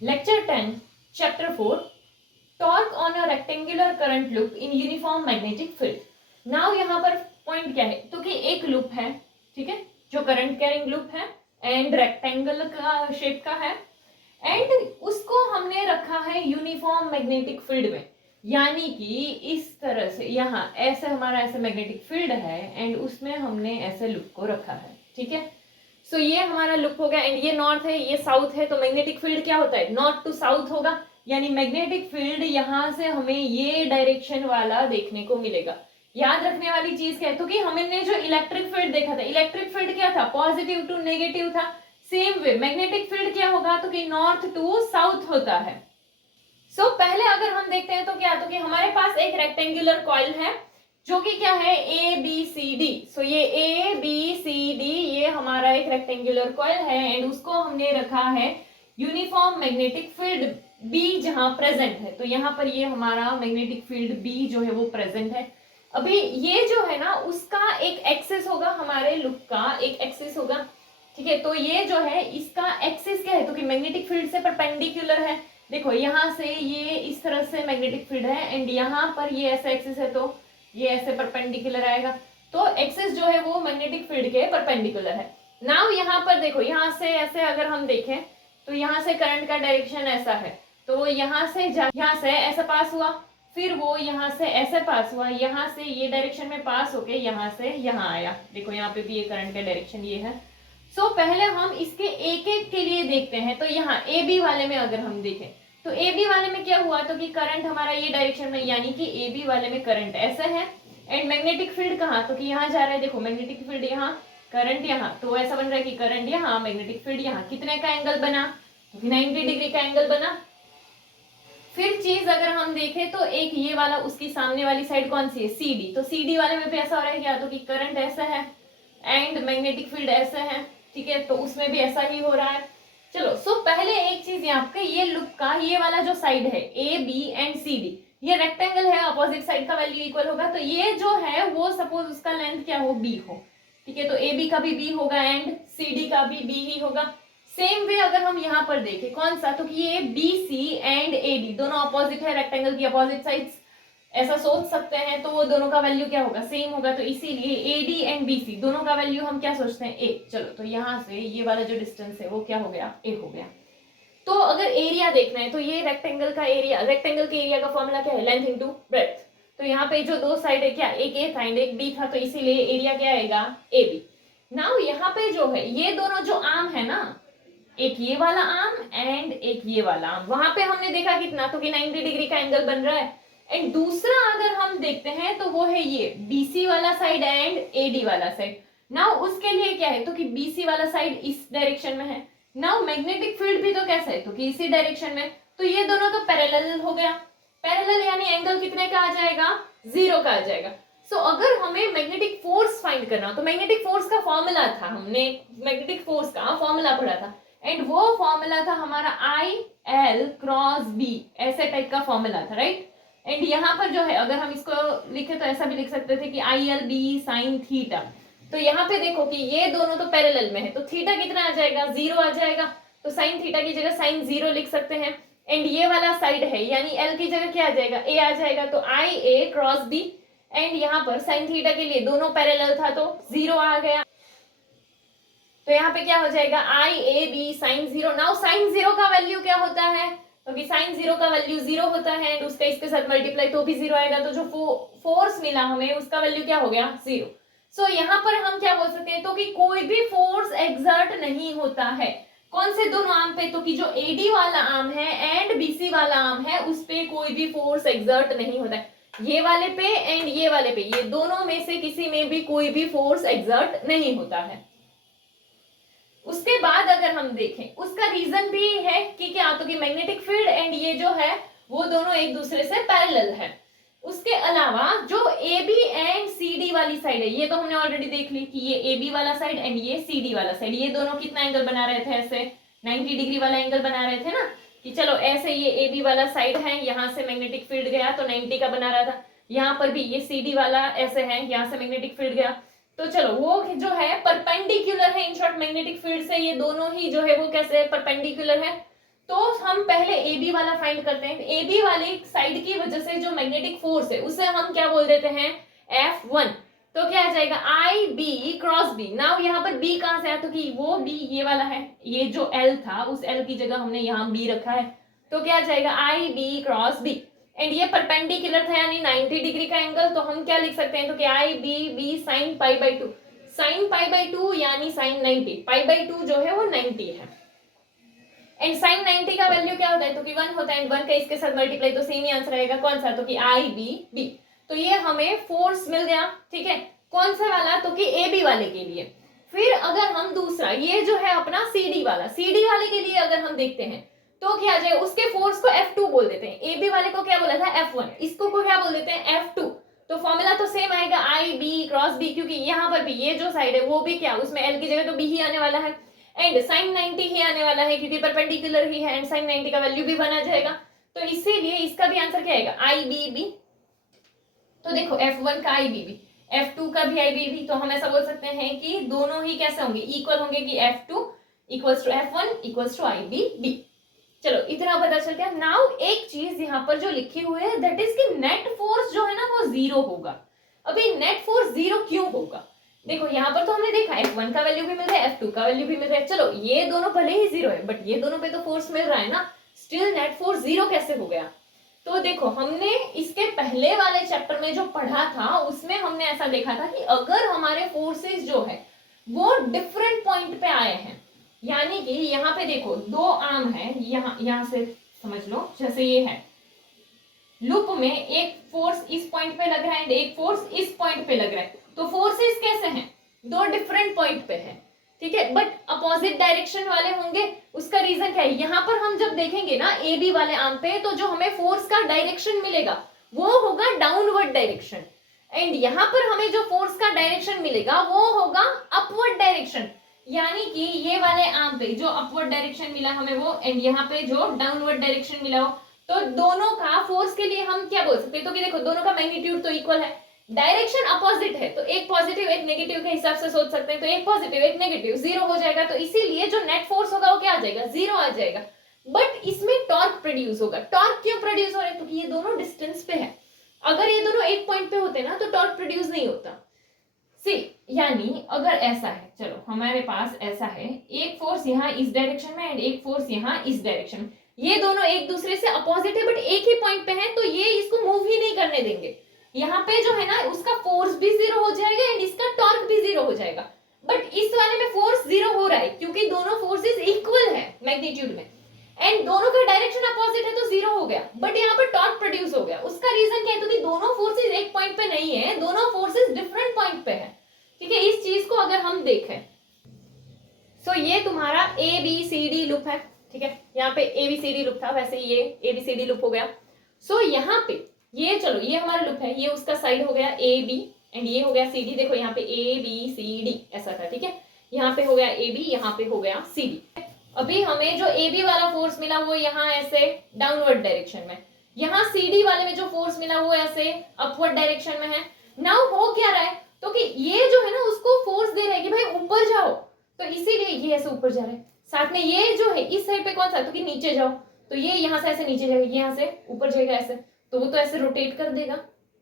Lecture 10, Chapter 4, Torque on a rectangular current loop in uniform magnetic field. Now यहाँ पर point क्या है, तो कि एक लूप है, ठीक है, जो करंट कैरिंग लूप है एंड रेक्टेंगल का शेप का है एंड उसको हमने रखा है यूनिफॉर्म मैग्नेटिक फील्ड में, यानी कि इस तरह से यहाँ ऐसे हमारा ऐसे मैग्नेटिक फील्ड है एंड उसमें हमने ऐसे लूप को रखा है, ठीक है। सो ये हमारा लूप हो गया एंड ये नॉर्थ है, ये साउथ है, तो मैग्नेटिक फील्ड क्या होता है, नॉर्थ टू साउथ होगा, यानी मैग्नेटिक फील्ड यहाँ से हमें ये डायरेक्शन वाला देखने को मिलेगा। याद रखने वाली चीज क्या है, तो कि हमने जो इलेक्ट्रिक फील्ड देखा था, इलेक्ट्रिक फील्ड क्या था, पॉजिटिव टू नेगेटिव था। सेम वे मैग्नेटिक फील्ड क्या होगा, तो कि नॉर्थ टू साउथ होता है। सो पहले अगर हम देखते हैं तो क्या, तो कि हमारे पास एक रेक्टेंगुलर कॉइल है जो कि क्या है, ए बी सी डी। सो ये ए बी सी डी ये हमारा एक रेक्टेंगुलर कॉइल है एंड उसको हमने रखा है यूनिफॉर्म मैग्नेटिक फील्ड बी जहां प्रेजेंट है। तो यहाँ पर ये हमारा मैग्नेटिक फील्ड बी जो है वो प्रेजेंट है। अभी ये जो है ना उसका एक एक्सिस होगा, हमारे लूप का एक एक्सिस होगा, ठीक है। तो ये जो है इसका एक्सिस क्या है, तो कि मैग्नेटिक फील्ड से परपेंडिकुलर है। देखो यहाँ से ये इस तरह से मैग्नेटिक फील्ड है एंड यहाँ पर ये ऐसा एक्सिस है, तो ये ऐसे परपेंडिकुलर आएगा। तो एक्सिस जो है वो मैग्नेटिक फील्ड के परपेंडिकुलर है। नाउ यहाँ पर देखो, यहाँ से ऐसे अगर हम देखें तो यहाँ से करंट का डायरेक्शन ऐसा है, तो वो यहाँ से ऐसा पास हुआ, फिर वो यहाँ से ऐसे पास हुआ, यहाँ से ये डायरेक्शन में पास होके यहाँ से यहाँ आया। देखो यहाँ पे भी ये करंट का डायरेक्शन ये है। सो पहले हम इसके एक एक के लिए देखते हैं। तो यहाँ ए बी वाले में अगर हम देखें तो ए बी वाले में क्या हुआ, तो कि करंट हमारा ये डायरेक्शन में, यानी कि ए बी वाले में करंट ऐसा है एंड मैग्नेटिक फील्ड कहाँ, तो कि यहाँ जा रहा है। देखो मैग्नेटिक फील्ड यहाँ, करंट यहाँ, तो ऐसा बन रहा है कि करंट यहाँ, मैग्नेटिक फील्ड यहाँ, कितने का एंगल बना, तो 90 डिग्री का एंगल बना। फिर चीज अगर हम देखें तो एक ये वाला उसकी सामने वाली साइड कौन सी है, सी डी। तो सी डी वाले में भी ऐसा हो रहा है क्या, तो कि करंट ऐसा है एंड मैग्नेटिक फील्ड ऐसा है, ठीक है। तो उसमें भी ऐसा ही हो रहा है। चलो सो पहले एक चीज यहाँ पे, ये लूप का ये वाला जो साइड है A B and C D, ये रेक्टेंगल है, अपोजिट साइड का वैल्यू इक्वल होगा। तो ये जो है वो सपोज उसका लेंथ क्या हो, बी हो, ठीक है। तो ए बी का भी बी होगा एंड सी डी का भी बी ही होगा। सेम वे अगर हम यहाँ पर देखें कौन सा, तो कि ये B C and A D दोनों अपोजिट है, रेक्टेंगल की अपोजिट साइड्स, ऐसा सोच सकते हैं। तो वो दोनों का वैल्यू क्या होगा, सेम होगा। तो इसीलिए A D and B C दोनों का वैल्यू हम क्या सोचते हैं, ए। चलो तो यहाँ से ये वाला जो डिस्टेंस है वो क्या हो गया, ए हो गया। तो अगर एरिया देखना है तो ये रेक्टेंगल का एरिया, रेक्टेंगल के एरिया का फॉर्मूला क्या है, लेंथ इंटू ब्रेड्थ। तो यहाँ पे जो दो साइड है क्या, एक ए था एंड एक बी था, तो इसीलिए एरिया क्या आएगा, ए बी। नाउ यहाँ पे जो है ये दोनों जो आर्म है ना, एक ये वाला आर्म एंड एक ये वाला आर्म, वहां पे हमने देखा कितना, तो कि 90 डिग्री का एंगल बन रहा है। एंड दूसरा अगर हम देखते हैं तो वो है ये बीसी वाला साइड एंड एडी वाला साइड। नाउ उसके लिए क्या है, तो कि बीसी वाला साइड इस डायरेक्शन में है। नाउ मैग्नेटिक फील्ड भी तो कैसा है, तो कि इसी डायरेक्शन में। तो ये दोनों तो पैरेलल हो गया, पैरेलल यानी एंगल कितने का आ जाएगा, 0 का आ जाएगा। सो अगर हमें मैग्नेटिक फोर्स फाइंड करना, तो मैग्नेटिक फोर्स का फॉर्मूला था, हमने मैग्नेटिक फोर्स का फॉर्मूला पढ़ा था एंड वो फॉर्मूला था हमारा आई एल क्रॉस बी, ऐसे टाइप का फॉर्मूला था, राइट। एंड यहाँ पर जो है अगर हम इसको लिखे तो ऐसा भी लिख सकते थे कि I L B sine theta. तो यहाँ पे देखो कि ये दोनों तो पैरेलल में है, तो थीटा कितना आ जाएगा, 0 आ जाएगा। तो साइन थीटा की जगह साइन 0 लिख सकते हैं। एंड ये वाला साइड है यानी एल की जगह क्या आ जाएगा, ए आ जाएगा। तो आई ए क्रॉस बी एंड यहाँ पर साइन थीटा के लिए दोनों पैरेलल था तो 0 आ गया। तो यहाँ पे क्या हो जाएगा, I A B sine 0। Now sine 0 का वैल्यू क्या होता है, क्योंकि साइन 0 का वैल्यू 0 होता है एंड उसका इसके साथ मल्टीप्लाई तो भी 0 आएगा। तो जो फोर्स मिला हमें उसका वैल्यू क्या हो गया, 0। सो यहाँ पर हम क्या बोल सकते हैं, तो कि कोई भी फोर्स एक्सर्ट नहीं होता है। कौन से दोनों आर्म पे, तो कि जो एडी वाला आर्म है एंड बीसी वाला आर्म है उस पे कोई भी फोर्स एक्सर्ट नहीं होता है। ये वाले पे एंड ये वाले पे, ये दोनों में से किसी में भी कोई भी फोर्स एक्सर्ट नहीं होता है। उसके बाद अगर हम देखें उसका रीजन भी है कि क्या, तो कि मैग्नेटिक फील्ड एंड ये जो है वो दोनों एक दूसरे से पैरेलल है। उसके अलावा जो A B and C D वाली साइड है, ये तो हमने ऑलरेडी देख ली कि ये ए बी वाला साइड एंड ये सी डी वाला साइड, ये दोनों कितना एंगल बना रहे थे, ऐसे 90 डिग्री वाला एंगल बना रहे थे ना। कि चलो ऐसे ये ए बी वाला साइड है, यहाँ से मैग्नेटिक फील्ड गया तो 90 का बना रहा था। यहाँ पर भी ये सी डी वाला ऐसे है, यहाँ से मैग्नेटिक फील्ड गया तो चलो वो जो है परपेंडिकुलर है। इन शॉर्ट मैग्नेटिक फील्ड से ये दोनों ही जो है वो कैसे परपेंडिकुलर है। तो हम पहले ए बी वाला फाइंड करते हैं। ए बी वाले साइड की वजह से जो मैग्नेटिक फोर्स है उसे हम क्या बोल देते हैं, F1। तो क्या आ जाएगा, आई बी क्रॉस बी। नाउ यहाँ पर बी कहां से आया, तो कि वो बी ये वाला है, ये जो एल था उस एल की जगह हमने यहाँ बी रखा है, तो क्या आ जाएगा आई बी क्रॉस बी। एंड ये परपेंडिकुलर था यानी 90 डिग्री का एंगल, तो हम क्या लिख सकते हैं, तो कि I B B sine pi by 2, sine pi by 2 यानी साइन 90, पाई बाई 2 जो है वो 90 है। एंड साइन 90 का वैल्यू क्या होता है, तो कि 1 होता है, एंड 1 का इसके साथ मल्टीप्लाई, तो सेम ही आंसर आएगा, कौन सा, तो कि आई बी बी। तो ये हमें फोर्स मिल गया, ठीक है, कौन सा वाला, तो कि ए बी वाले के लिए। फिर अगर हम दूसरा ये जो है अपना सी डी वाला, सी डी वाले के लिए अगर हम देखते हैं तो क्या आ जाए, उसके फोर्स को F2 बोल देते हैं। ए बी वाले को क्या बोला था, F1, इसको को क्या बोल देते हैं, F2। तो फॉर्मूला तो सेम आएगा, आई बी क्रॉस बी, क्योंकि यहाँ पर भी ये जो साइड है वो भी क्या, उसमें एल की जगह तो बी ही आने वाला है, एंड साइन 90 ही आने वाला है क्योंकि परपेंडिकुलर ही है, एंड साइन 90 का वैल्यू भी बना जाएगा। तो इसीलिए इसका भी आंसर क्या आएगा, आई बी बी। तो देखो F1 का आई बी बी, F2 का भी आई बी बी, तो हम ऐसा बोल सकते हैं कि दोनों ही कैसे होंगे, इक्वल होंगे, कि F2 equals to F1 equals to I B B. चलो इतना पता चल गया। नाउ एक चीज यहाँ पर जो लिखी हुई है दैट इज कि नेट फोर्स जो है ना वो 0 होगा। अभी नेट फोर्स 0 क्यों होगा, देखो यहाँ पर तो हमने देखा F1 का वैल्यू भी मिल रहा है, F2 का वैल्यू भी मिल रहा है, चलो ये दोनों भले ही 0 है बट ये दोनों पे तो फोर्स मिल रहा है ना, स्टिल नेट फोर्स 0 कैसे हो गया। तो देखो हमने इसके पहले वाले चैप्टर में जो पढ़ा था उसमें हमने ऐसा देखा था कि अगर हमारे फोर्सेस जो है वो डिफरेंट पॉइंट पे आए हैं, यानी कि यहाँ पे देखो दो आर्म है, यहाँ से समझ लो, जैसे ये है लूप में एक फोर्स इस पॉइंट पे लग रहा है एंड एक फोर्स इस पॉइंट पे लग रहा है, तो फोर्सेस कैसे हैं, दो डिफरेंट पॉइंट पे है, ठीक है, बट अपोजिट डायरेक्शन वाले होंगे। उसका रीजन क्या है, यहाँ पर हम जब देखेंगे ना ए बी वाले आर्म पे, तो जो हमें फोर्स का डायरेक्शन मिलेगा वो होगा डाउनवर्ड डायरेक्शन, एंड यहाँ पर हमें जो फोर्स का डायरेक्शन मिलेगा वो होगा अपवर्ड डायरेक्शन, यानी कि ये वाले आर्म पे जो अपवर्ड डायरेक्शन मिला हमें वो, एंड यहाँ पे जो डाउनवर्ड डायरेक्शन मिला हो, तो दोनों का फोर्स के लिए हम क्या बोल सकते हैं, तो कि देखो दोनों का मैग्नीट्यूड तो इक्वल है, डायरेक्शन अपोजिट है, तो एक पॉजिटिव एक नेगेटिव के हिसाब से सोच सकते हैं, तो एक पॉजिटिव एक नेगेटिव 0 हो जाएगा, तो इसीलिए जो नेट फोर्स होगा वो क्या आ जाएगा, 0 आ जाएगा। बट इसमें टॉर्क प्रोड्यूस होगा। टॉर्क क्यों प्रोड्यूस हो रहा है, क्योंकि ये दोनों डिस्टेंस पे है, अगर ये दोनों एक पॉइंट पे होते ना तो टॉर्क प्रोड्यूस नहीं होता। सी यानी अगर ऐसा है, चलो हमारे पास ऐसा है, एक फोर्स यहाँ इस डायरेक्शन में एंड एक फोर्स यहाँ इस डायरेक्शन में, ये दोनों एक दूसरे से अपोजिट है बट एक ही पॉइंट पे है, तो ये इसको मूव ही नहीं करने देंगे। यहाँ पे जो है ना उसका फोर्स भी 0 हो जाएगा एंड इसका टॉर्क भी 0 हो जाएगा, बट इस वाले में फोर्स 0 हो रहा है क्योंकि दोनों फोर्सेस इक्वल है मैग्नीट्यूड में, एंड दोनों का डायरेक्शन अपोजिट है तो 0 हो गया, बट यहाँ पर टॉर्क प्रोड्यूस हो गया। उसका रीजन क्या है, क्योंकि दोनों फोर्सेस एक पॉइंट पे नहीं है, दोनों फोर्सेस डिफरेंट पॉइंट पे है, ठीक है। इस चीज को अगर हम देखें, सो ये तुम्हारा A B C D loop है, ठीक है, यहाँ पे A B C D loop था, वैसे ये A B C D loop हो गया। सो यहाँ पे ये चलो ये हमारा लूप है, ये उसका साइड हो गया ए बी एंड ये हो गया सी डी, देखो यहाँ पे ए बी सी डी ऐसा था, ठीक है, यहाँ पे हो गया ए बी, यहाँ पे हो गया सी डी। अभी हमें जो ए बी वाला फोर्स मिला वो यहाँ ऐसे डाउनवर्ड डायरेक्शन में, यहाँ सी डी वाले में जो फोर्स मिला वो ऐसे अपवर्ड डायरेक्शन में है। नाउ हो क्या रहा है, तो कि ये जो है ना उसको फोर्स दे रहा है कि भाई ऊपर जाओ, तो इसीलिए ये ऐसे ऊपर जा रहा है, साथ में ये जो है इस साइड पे कौन सा, तो कि नीचे जाओ, तो ये यहाँ से ऐसे नीचे जाएगा, ये यहाँ से ऊपर जाएगा ऐसे, तो वो तो ऐसे रोटेट कर देगा,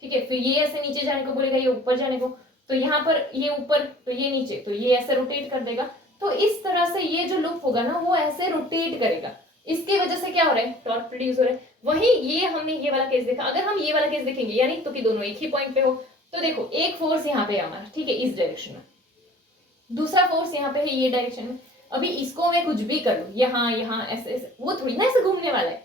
ठीक है, फिर ये ऐसे नीचे जाने को बोलेगा, ये ऊपर जाने को, तो यहाँ पर ये ऊपर तो ये नीचे, तो ये ऐसे रोटेट कर देगा, तो इस तरह से ये जो लूप होगा ना वो ऐसे रोटेट करेगा, इसकी वजह से क्या हो रहा है, टॉर्क प्रोड्यूस हो रहा है। वही ये हमने ये वाला केस देखा, अगर हम ये वाला केस देखेंगे यानी तो कि दोनों एक ही पॉइंट पे हो, तो देखो एक फोर्स यहाँ पे हमारा, ठीक है, इस डायरेक्शन में, दूसरा फोर्स यहाँ पे है ये डायरेक्शन में। अभी इसको मैं कुछ भी कर लूं, यहाँ यहाँ ऐसे ऐसे, वो थोड़ी ना ऐसे घूमने वाला है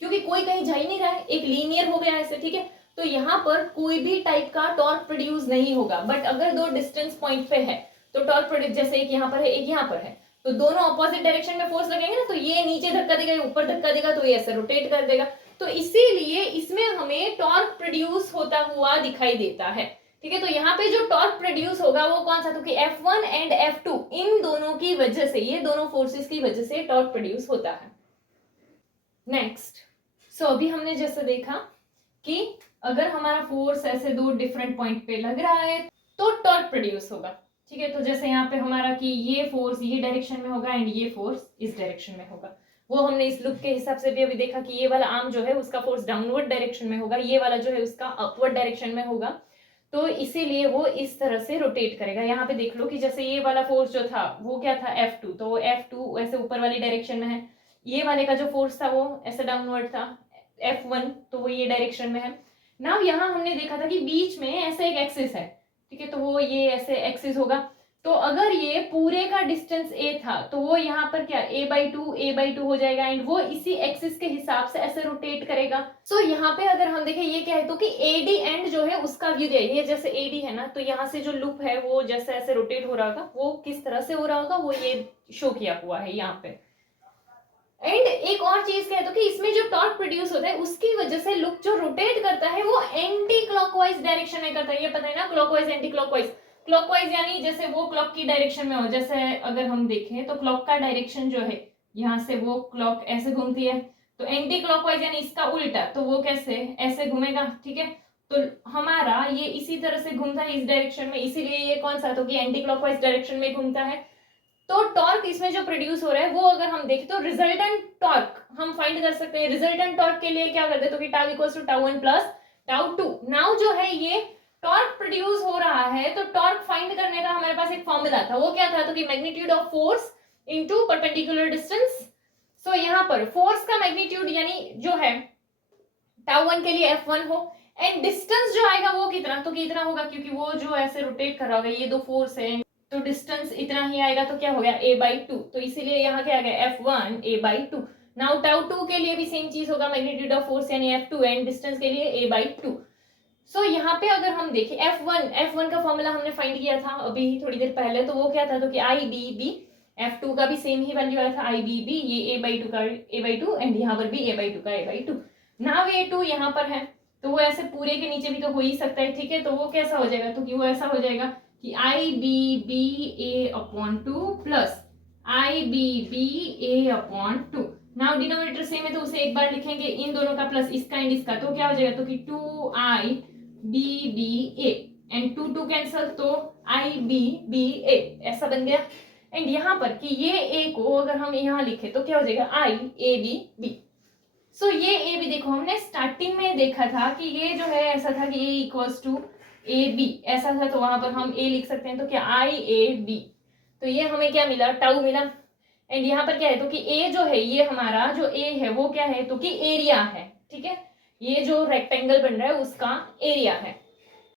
क्योंकि कोई कहीं जा ही नहीं रहा है, एक लीनियर हो गया ऐसे, ठीक है, तो यहाँ पर कोई भी टाइप का टॉर्क प्रोड्यूस नहीं होगा। बट अगर दो डिस्टेंस पॉइंट पे है तो टॉर्क प्रोड्यूस, जैसे एक यहाँ पर है एक यहाँ पर है, तो दोनों अपोजिट डायरेक्शन में फोर्स लगेंगे ना, तो ये नीचे धक्का देगा, ऊपर धक्का देगा, तो ये ऐसे रोटेट कर देगा, तो इसीलिए इसमें हमें टॉर्क प्रोड्यूस होता हुआ दिखाई देता है, ठीक है। तो यहाँ पे जो टॉर्क प्रोड्यूस होगा वो कौन सा, तो कि F1 एंड F2 इन दोनों की वजह से, ये दोनों फोर्सेस की वजह से टॉर्क प्रोड्यूस होता है। नेक्स्ट, सो अभी हमने जैसे देखा कि अगर हमारा फोर्स ऐसे दो डिफरेंट पॉइंट पे लग रहा है तो टॉर्क प्रोड्यूस होगा, ठीक है। तो जैसे यहाँ पे हमारा कि ये फोर्स ये डायरेक्शन में होगा एंड ये फोर्स इस डायरेक्शन में होगा, वो हमने इस लूप के हिसाब से भी अभी देखा कि ये वाला आर्म जो है उसका फोर्स डाउनवर्ड डायरेक्शन में होगा, ये वाला जो है उसका अपवर्ड डायरेक्शन में होगा, तो इसीलिए वो इस तरह से रोटेट करेगा। यहाँ पे देख लो कि जैसे ये वाला फोर्स जो था वो क्या था F2, तो वो F2 ऐसे ऊपर वाली डायरेक्शन में है, ये वाले का जो फोर्स था वो ऐसे डाउनवर्ड था F1, तो वो ये डायरेक्शन में है। नाउ यहाँ हमने देखा था कि बीच में ऐसे एक एक्सिस है, ठीक है, तो वो ये ऐसे एक्सिस होगा। तो अगर ये पूरे का डिस्टेंस a था तो वो यहाँ पर क्या a/2 हो जाएगा, एंड वो इसी एक्सिस के हिसाब से ऐसे रोटेट करेगा। सो यहाँ पे अगर हम देखें ये क्या है, तो कि AD एंड जो है उसका व्यू दिया, ये जैसे AD है ना, तो यहाँ से जो लूप है वो जैसे ऐसे रोटेट हो रहा होगा, वो किस तरह से हो रहा होगा वो ये शो किया हुआ है यहाँ पे। एंड एक और चीज क्या है, तो कि इसमें जो टॉर्क प्रोड्यूस होता है उसकी वजह से लूप जो रोटेट करता है वो एंटी क्लॉकवाइज डायरेक्शन में करता है, ये पता है ना, क्लॉकवाइज एंटी क्लॉकवाइज। क्लॉकवाइज यानी जैसे वो क्लॉक की डायरेक्शन में हो, जैसे अगर हम देखें तो क्लॉक का डायरेक्शन जो है यहाँ से वो क्लॉक ऐसे घूमती है, तो एंटी क्लॉकवाइज यानी इसका उल्टा, तो वो कैसे ऐसे घूमेगा, ठीक है, तो हमारा ये इसी तरह से घूमता है इस डायरेक्शन में, इसीलिए ये कौन सा, तो कि एंटी क्लॉकवाइज डायरेक्शन में घूमता है। तो टॉर्क इसमें जो प्रोड्यूस हो रहा है वो अगर हम देखें तो रिजल्टेंट टॉर्क हम फाइंड कर सकते हैं। रिजल्टेंट टॉर्क के लिए क्या करते हैं, तो कि टाउ इक्वल्स टू टाउ1 प्लस टाउ2। नाउ जो है ये टॉर्क प्रोड्यूस हो रहा है, तो टॉर्क फाइंड करने का हमारे पास एक फॉर्मूला था, वो क्या था, तो कि magnitude of force into perpendicular distance. So यहाँ पर फोर्स का मैग्नीट्यूड यानी जो है टाउ1 के लिए F1 हो, एंड डिस्टेंस जो आएगा वो कितना, तो कि इतना होगा, क्योंकि वो जो ऐसे रोटेट कर रहा होगा, ये दो फोर्स है तो डिस्टेंस इतना ही आएगा, तो क्या हो गया a/2, तो इसीलिए यहाँ क्या आ गया F1 a/2। नाउ टाउ2 के लिए भी सेम चीज होगा, मैग्नीट्यूड ऑफ फोर्स यानी F2 एंड डिस्टेंस के लिए a/2। सो यहाँ पे अगर हम देखें F1 का फॉर्मूला हमने फाइंड किया था अभी थोड़ी देर पहले, तो वो क्या था, तो कि IBB, F2 का भी सेम ही वैल्यू आया था IBB, ये a/2 का a/2 एंड यहाँ पर भी a/2 का a/2। नाउ a2 यहाँ पर है, तो वो ऐसे पूरे के नीचे भी तो हो ही सकता है, ठीक है, तो वो कैसा हो जाएगा, तो कि वो ऐसा हो जाएगा कि IBB/a/2 plus IBB/a/2। Now denominator same है तो उसे एक बार लिखेंगे, इन दोनों का प्लस इसका एंड इसका, तो क्या हो जाएगा, तो कि 2IBBA एंड 2 कैंसल, तो IBBA ऐसा बन गया। एंड यहाँ पर कि ये a को अगर हम यहाँ लिखे तो क्या हो जाएगा IABB। सो ये ए बी देखो हमने स्टार्टिंग में देखा था कि ये जो है ऐसा था कि a इक्वल्स टू AB ऐसा था, तो वहां पर हम a लिख सकते हैं, तो क्या IAB, तो ये हमें क्या मिला, टाउ मिला। एंड यहाँ पर क्या है, तो कि a जो है ये हमारा जो a है वो क्या है, तो कि एरिया है, ठीक है, ये जो रेक्टेंगल बन रहा है उसका एरिया है।